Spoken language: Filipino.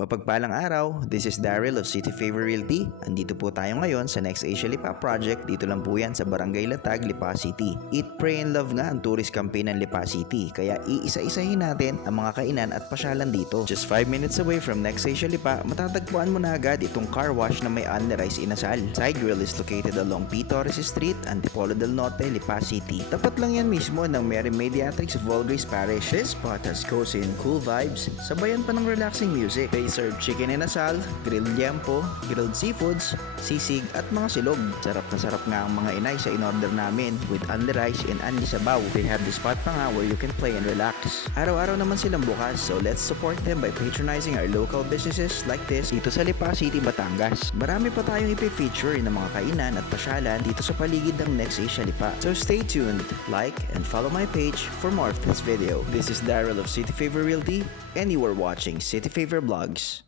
Mapagpalang araw, this is Daryl of City Favor Realty. Andito po tayo ngayon sa Next Asia Lipa Project. Dito lang po yan sa Barangay Latag, Lipa City. Eat, Pray and Love nga ang tourist campaign ng Lipa City. Kaya iisa-isahin natin ang mga kainan at pasyalan dito. Just 5 minutes away from Next Asia Lipa, matatagpuan mo na agad itong car wash na may Only Rice Inasal. Side grill is located along P. Torres Street, Antipolo del Norte, Lipa City. Tapat lang yan mismo ng Mary Mediatrix of Volgrace Parish. This spot has cozy and cool vibes, sabayan pa ng relaxing music. They serve chicken inasal, grilled liempo, grilled seafoods, sisig at mga silog. Sarap na sarap nga ang mga inay sa in-order namin with Only Rice and Only Sabaw. They have this spot pa nga where you can play and relax. Araw-araw naman silang bukas, so let's support them by patronizing our local businesses like this dito sa Lipa City, Batangas. Marami pa tayong ipifeature ng mga kainan at pasyalan dito sa paligid ng Next Asia Lipa. So stay tuned, like and follow my page for more of this video. This is Daryl of City Favor Realty and you are watching City Favor Vlogs.